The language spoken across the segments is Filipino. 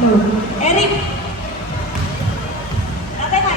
No. Eric. Tatay ka.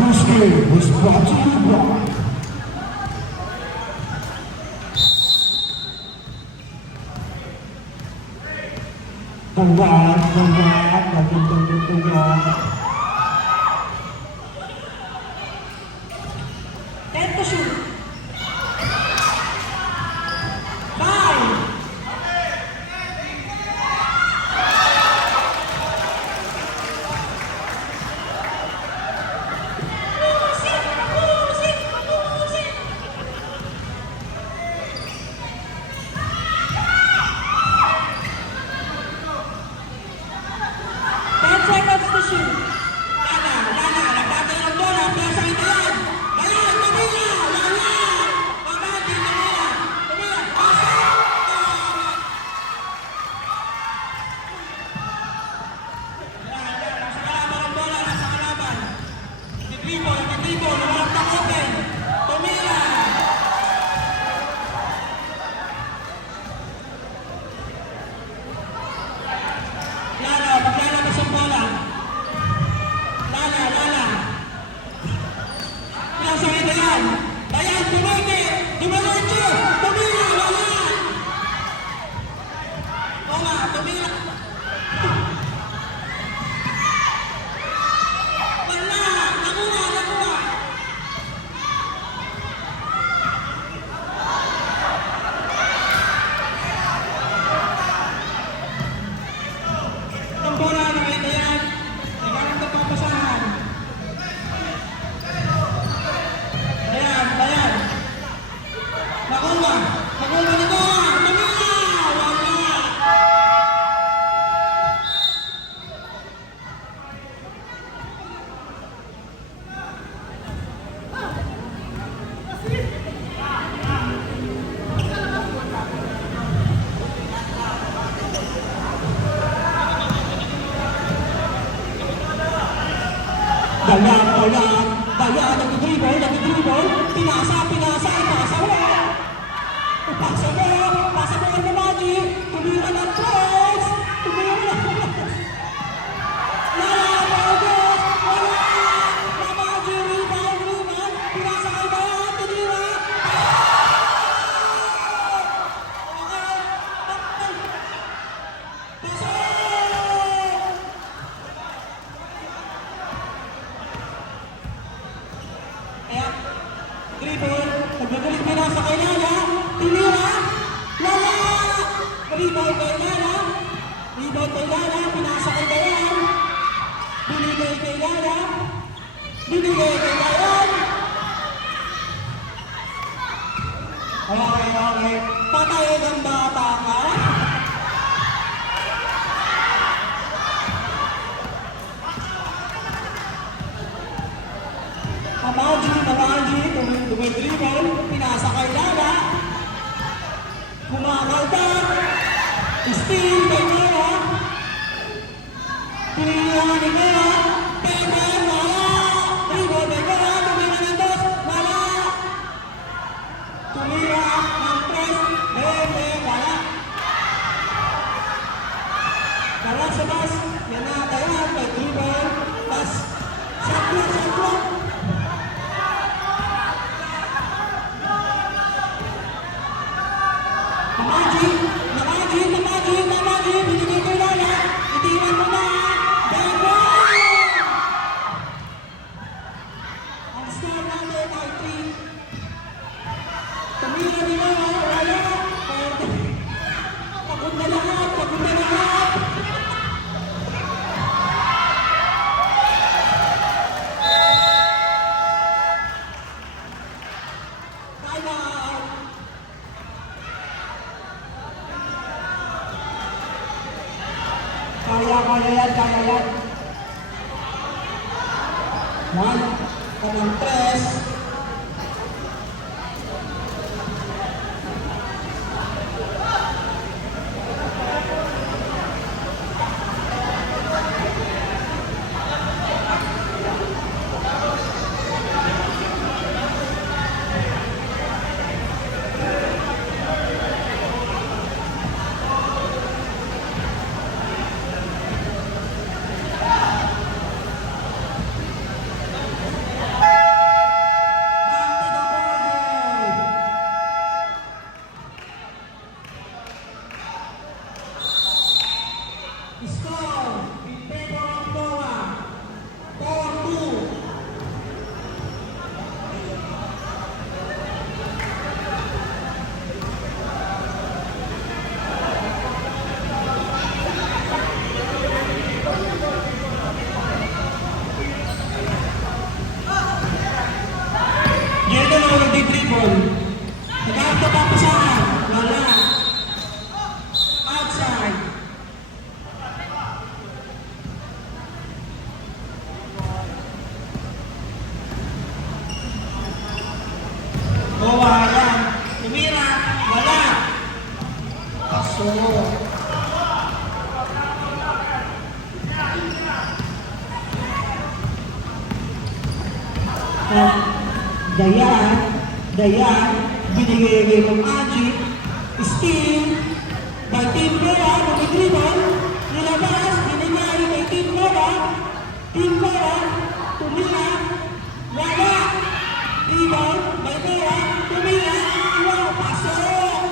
This game was brought to you by the one. 10 to shoot. 5. Seconds to shoot. Lana, nagtatay ang bola, piyasa ito yan. Bayan, Tumila, Lana. Mamati, Tumila, pasa. Nasa kalaban ang bola, nasa kalaban. Nagtitripo, nawalang na open. Tumila. Lana, paglalabas ang bola. Lala. Nasa ito yan. Bayan, Dumaguchi, Tumila, Lala. O nga, Tumila. Lala, nakuha. Ang bola na ito yan. Nagkaroon na papasahan. Bayan. Nakuha nito. Tumila! Wala! Bayan, nag-dribble, pinasa, wala. Pasa mo ang Mamadi, tumira ng cross, Lala, Mamadi, rebound, pinasa kay Bayan, tumira. Dribble, nagbabalik pinasa kay Lala, tinira, Lala! Rebound kay Lala, pinasa kay Bayan, binigay kay Bayan. Okay. Patayin ang bata ka. Mamadi, dumidribble, pinasa kay Lala. Kumakaldan. Steal kay Lala. Tinira ni Lala. Payment, Lala. Dribble kay Lala. Tumira ng dos. Lala. Tumira ng press. Lala. Lala sa bas. Yan na, Bayan. May dribble. Pas. Shot clock. Mamadi. time out. Kaya yan, kaya yan. One, kanang tres. Score in favor of Noah. 4-2. Yelo na ulit yung triple. Nagkakita pa pa sa akin. Wala. Outside. Wala. Tumira. Wala. Paso. Dayan, binigay ng Angie, steal, by Team Cora, lumidribon, nilabas, binigay kay Team Cora, tumira, wala, rebound, by Cora, tumira, wow, pasok!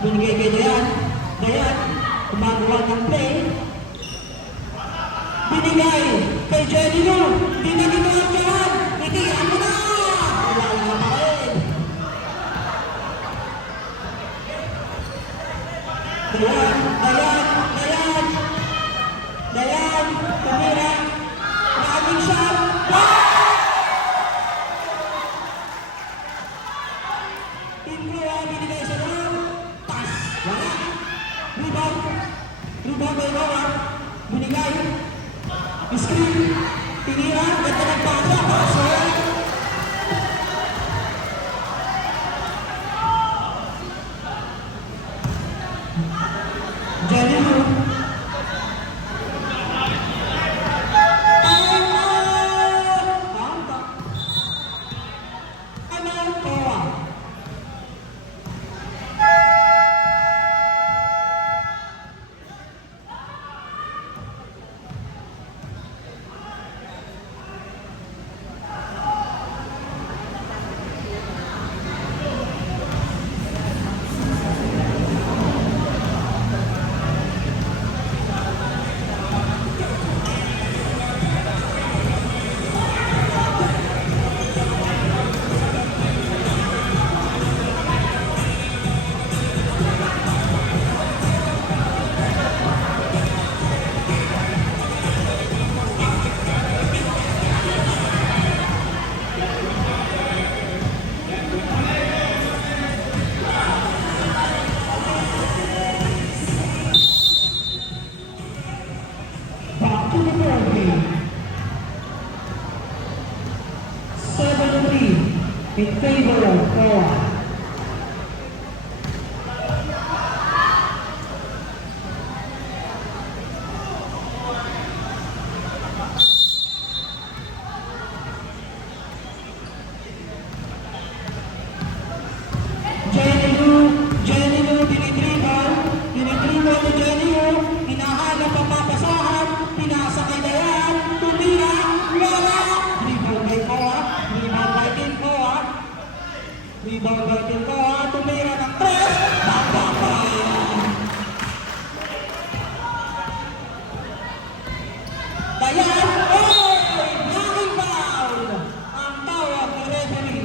Binigay kay Dayan, gumagawa ng play, binigay kay Jenny Lu, binigay mo ang dyan, itiyan mo na! Wala na pa rin. Dayan, tumira, maraming shot, Team Cora, binigay sa loob, pass, wala, rebound kay Noah, binigay, screen, tinira, ganda ng pasa, pasok. Jenny Lu. Time out! Time out, Cora. Back to the ball game. 7-3 in favor of Cora. Jenny Lu, dinidribble ni Jenny Lu, hinahanap ang papasahan, pinasa kay Dayan, tumira, wala, rebound by Cora, tumira ng tres, bababa! Dayan, blocking foul! Ang tawag ng referee.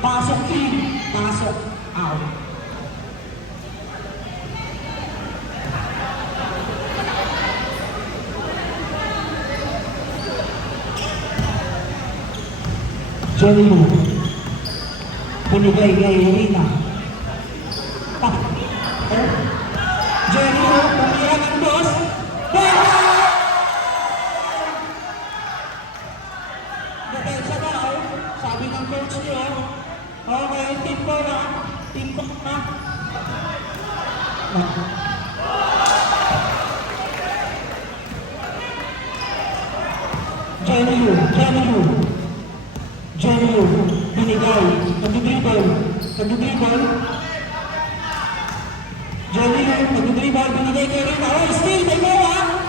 Pasok team, pasok. Jenny Lu. Binigay kay Rina. Jenny Lu, tumira ng dos. Depensa daw, sabi ng coach niyo. Okay, team ko na. Team ko na. Jenny Lu, Jenny Lu. Jenny Lu, binigay, nag-dribble. Jenny Lu, nag-dribble, binigay kay Rina. Oh, still, may gawa.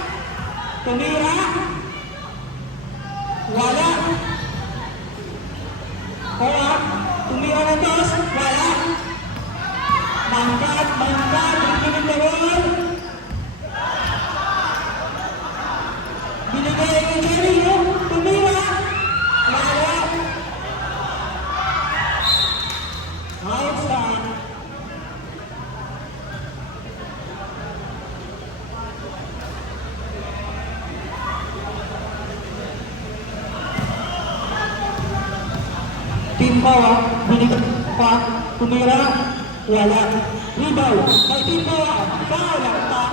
Tumira. Wala. Wala. Tumira ng dos. Wala. Mangkat, binigay ng ball. Binigay kay Jenny Lu. Tumira. Wala. Outside. Team Bawa, binigay pa, tumira, wala. Rebound, kay Team Bawa, foul ang pa.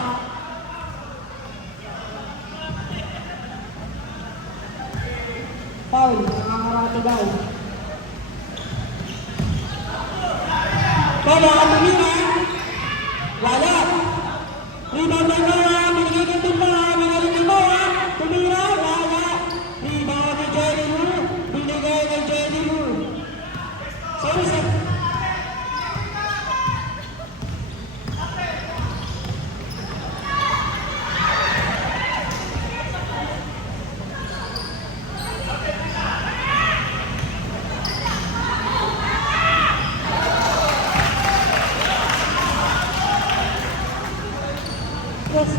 Foul, nangangarata daw. Bawa, tumira, wala. Rebound ng Bawa, binigay ng Team Bawa, binigay ng Bawa, tumira, wala. Rebound ni Jenny Lu, binigay ng Jenny Lu. Sorry, sir. Yes.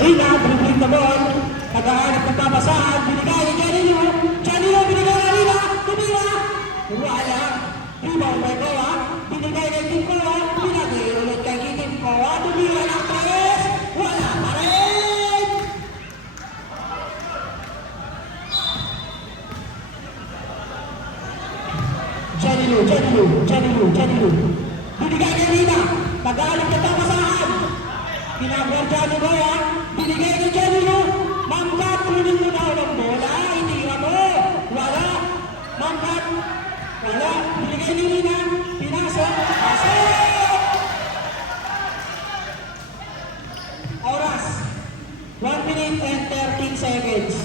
Rina, dribbling the ball. Naghahanap ng papasahan. Binigay ni Jenny Lu. Jenny Lu, binigay na Rina. Tumira. Wala. Rebound by Bawa. Binigay kay Team Bawa. Binigay ulit kay Team Bawa. Tumira ng tres. Wala pa rin. Jenny Lu. Binigay kay Rina. Naghahanap ng papasahan. Pinagwardya ni Bawa, binigay ni Jenny Lu. Mangkat, kunin mo daw ng bola. Hindi mo. Wala. Mangkat. Wala. Binigay ni Rina. Pinasok. Pasok! Oras. 1 minute and 13 seconds.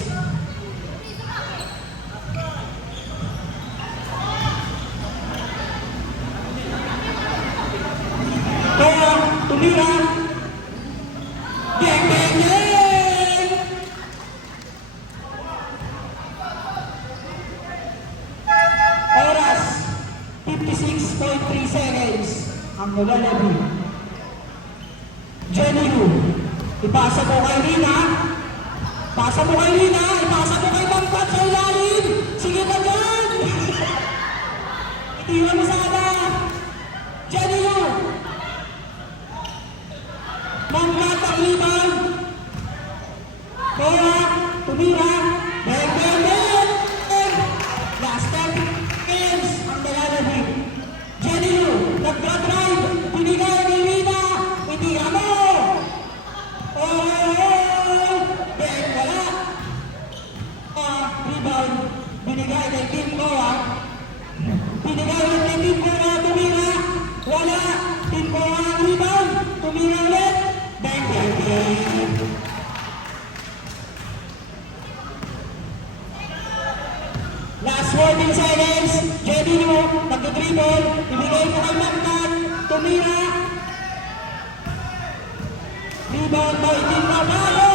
Kaya, tumira. Geng! Oras, 56.3 seconds. Ang nagalabi. Jenny Lu, ipasa mo kay Rina. Ipasa mo kay Bangkat sa ilalim. Sige na dyan. Itira mo sana. Jenny Lu. Mangkat ang rebound. Kaya, tumira. Beng! Last 10 seconds ang nalalabi. Jenny Lu, nagdra-drive. Binigay ni Rina. Itira mo. Beng, wala. Rebound. Binigay kay Team Bawa. Binigay ulit kay Team Bawa. Tumira. Wala. Team Bawa ang rebound. Tumira ulit. Bang! Last 14 seconds. Jenny Lu, nag-dribble. Ibigay mo kay Mangkat. Tumira. Rebound by Team Bawa.